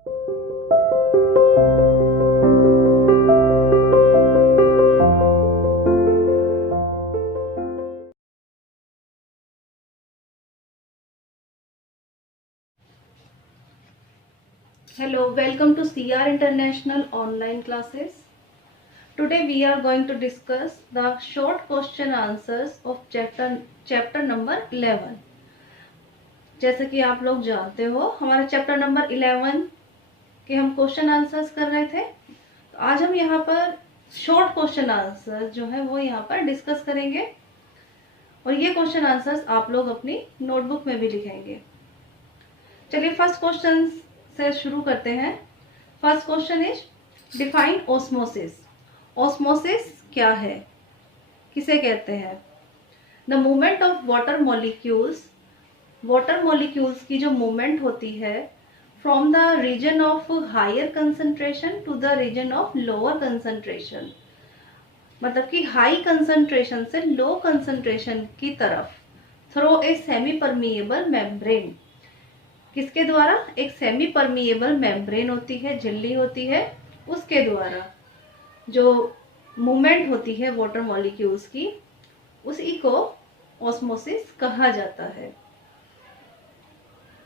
Hello, welcome to CR International online classes. Today we are going to discuss the short question answers of chapter number 11. जैसे कि आप लोग जानते हो हमारे चैप्टर नंबर 11 के हम क्वेश्चन आंसर्स कर रहे थे। तो आज हम यहाँ पर शॉर्ट क्वेश्चन आंसर जो है वो यहाँ पर डिस्कस करेंगे और ये क्वेश्चन आंसर्स आप लोग अपनी नोटबुक में भी लिखेंगे। चलिए फर्स्ट क्वेश्चन से शुरू करते हैं। First question is define osmosis. Osmosis क्या है, किसे कहते हैं? The movement of water molecules, water molecules की जो मूवमेंट होती है from the region of higher concentration to the region of lower concentration, मतलब कि हाई कंसंट्रेशन से लो कंसंट्रेशन की तरफ through a semi permeable membrane. किसके द्वारा? एक सेमी परमिएबल मेम्ब्रेन होती है, झिल्ली होती है, उसके द्वारा जो मूवमेंट होती है वाटर मॉलिक्यूल्स की, उसी को ऑस्मोसिस कहा जाता है।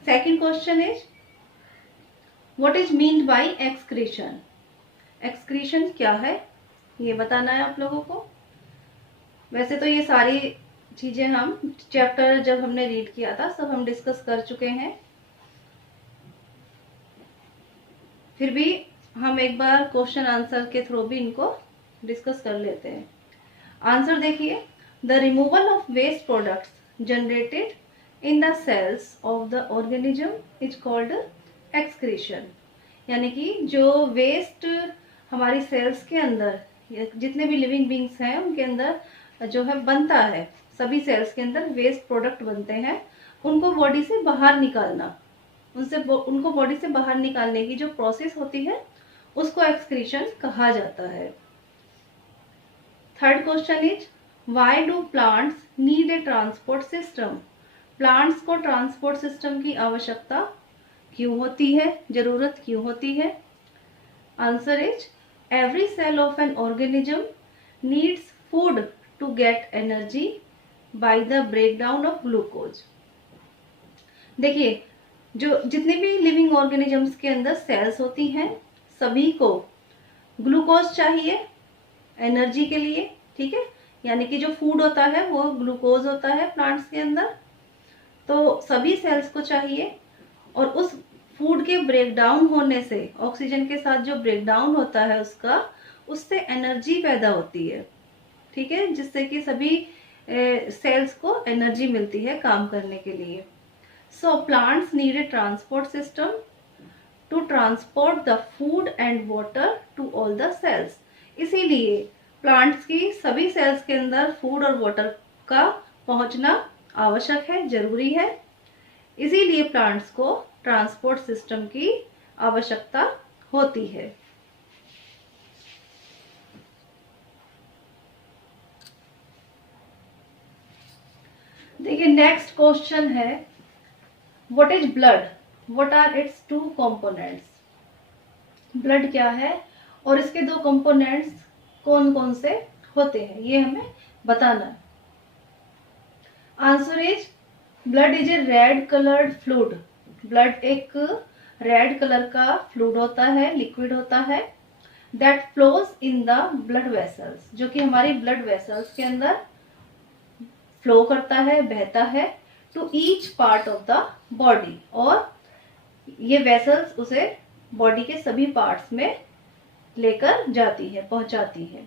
Second question is what is meant by excretion. Excretion क्या है ये बताना है आप लोगों को। वैसे तो ये सारी चीजें हम चैप्टर जब हमने रीड किया था सब हम डिस्कस कर चुके हैं, फिर भी हम एक बार क्वेश्चन आंसर के थ्रू भी इनको डिस्कस कर लेते हैं। आंसर देखिए, the removal of waste products generated in the cells of the organism is called excretion. यानी कि जो वेस्ट हमारी सेल्स के अंदर जितने भी लिविंग बींग्स हैं उनके अंदर जो है बनता है, सभी सेल्स के अंदर वेस्ट प्रोडक्ट बनते हैं, उनको बॉडी से बाहर निकालना, उनको बॉडी से बाहर निकालने की जो प्रोसेस होती है उसको एक्सक्रीशन कहा जाता है। Third question is why do plants need a transport system. Plants को ट्रांसपोर्ट सिस्टम की आवश्यकता क्यों होती है, जरूरत क्यों होती है? Answer is every cell of an organism needs food to get energy by the breakdown of glucose. देखिए, जो जितने भी लिविंग ऑर्गेनिजम्स के अंदर सेल्स होती हैं सभी को ग्लूकोज चाहिए एनर्जी के लिए, ठीक है। यानी कि जो फूड होता है वो ग्लूकोज होता है प्लांट्स के अंदर, तो सभी सेल्स को चाहिए और उस फूड के ब्रेकडाउन होने से, ऑक्सीजन के साथ जो ब्रेकडाउन होता है उसका, उससे एनर्जी पैदा होती है, ठीक है, जिससे कि सभी सेल्स को एनर्जी मिलती है काम करने के लिए। So plants need a transport system to transport the food and water to all the cells. इसीलिए प्लांट्स की सभी सेल्स के अंदर फूड और वाटर का पहुंचना आवश्यक है, जरूरी है। इसीलिए प्लांट्स को ट्रांसपोर्ट सिस्टम की आवश्यकता होती है। देखिए नेक्स्ट क्वेश्चन है What is blood? What are its two components? Blood क्या है और इसके दो कंपोनेंट्स कौन कौन से होते हैं ये हमें बताना है। Answer is blood is a red coloured fluid. Blood एक रेड कलर का फ्लूइड होता है, लिक्विड होता है, that flows in the blood vessels, जो कि हमारी ब्लड वेसल्स के अंदर फ्लो करता है, बहता है, to each part of the body, और ये वेसल्स उसे बॉडी के सभी पार्ट्स में लेकर जाती है, पहुंचाती है।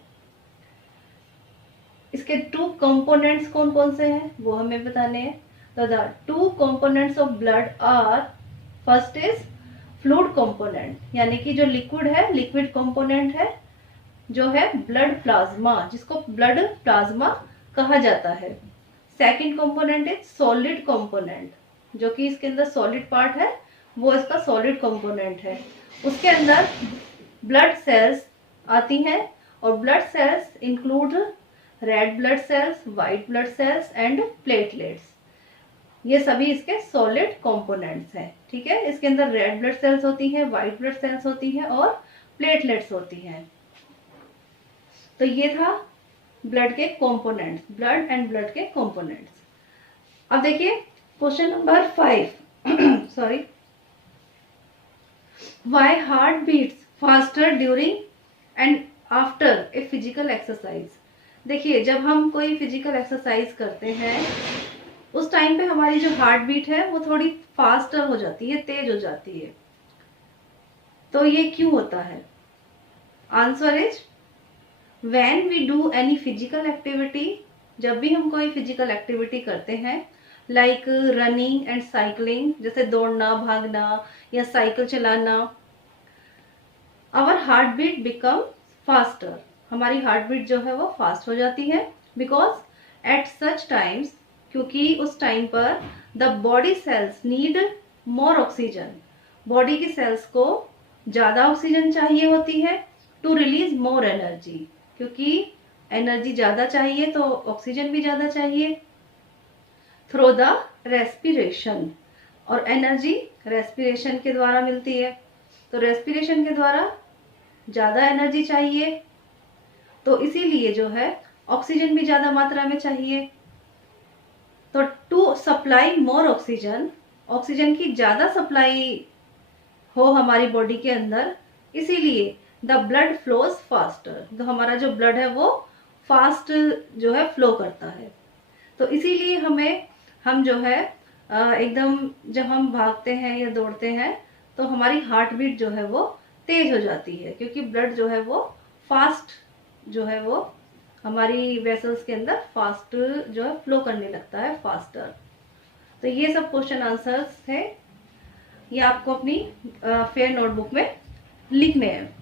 इसके टू कंपोनेंट्स कौन कौन से हैं वो हमें बताने हैं। तो the two components of blood are, first is fluid component, यानी कि जो लिक्विड है, लिक्विड कंपोनेंट है, जो है ब्लड प्लाज्मा, जिसको ब्लड प्लाज्मा कहा जाता है। Second component is solid component, जो कि इसके अंदर सॉलिड पार्ट है, वो इसका सॉलिड कंपोनेंट है। उसके अंदर ब्लड सेल्स आती हैं और blood cells include red blood cells, white blood cells and platelets. ये सभी इसके सॉलिड कंपोनेंट्स हैं। ठीक है, इसके अंदर रेड ब्लड सेल्स होती हैं, व्हाइट ब्लड सेल्स होती हैं और प्लेटलेट्स होती हैं। तो ये था ब्लड के कंपोनेंट्स, ब्लड एंड ब्लड के कंपोनेंट्स। अब देखिए question number 5 sorry, why heart beats faster during and after a physical exercise. देखिए जब हम कोई फिजिकल एक्सरसाइज करते हैं उस टाइम पे हमारी जो हार्ट बीट है वो थोड़ी फास्टर हो जाती है, तेज हो जाती है। तो ये क्यों होता है? Answer is when we do any physical activity, जब भी हम कोई फिजिकल एक्टिविटी करते हैं लाइक रनिंग एंड साइकिलिंग, जैसे दौड़ना, भागना या साइकिल चलाना, our heart beat become faster, हमारी हार्ट बीट जो है वो फास्ट हो जाती है। बिकॉज एट सच टाइम्स, क्योंकि उस टाइम पर the body cells need more oxygen, body की सेल्स को ज्यादा ऑक्सीजन चाहिए होती है टू रिलीज मोर एनर्जी, क्योंकि एनर्जी ज्यादा चाहिए तो ऑक्सीजन भी ज्यादा चाहिए। थ्रू द रेस्पिरेशन, और एनर्जी रेस्पिरेशन के द्वारा मिलती है, तो रेस्पिरेशन के द्वारा ज्यादा एनर्जी चाहिए, तो इसीलिए जो है ऑक्सीजन भी ज्यादा मात्रा में चाहिए। तो to supply more oxygen, oxygen की ज्यादा सप्लाई हो हमारी बॉडी के अंदर, इसीलिए द ब्लड फ्लोज फास्टर, तो हमारा जो ब्लड है वो फास्ट जो है फ्लो करता है। तो इसीलिए हम जो है एकदम जब हम भागते हैं या दौड़ते हैं तो हमारी हार्ट बीट जो है वो तेज हो जाती है, क्योंकि ब्लड जो है वो फास्ट जो है वो हमारी वेसल्स के अंदर फास्ट जो है फ्लो करने लगता है, फास्टर। तो ये सब क्वेश्चन आंसर्स है, ये आपको अपनी फेयर नोटबुक में लिखने हैं।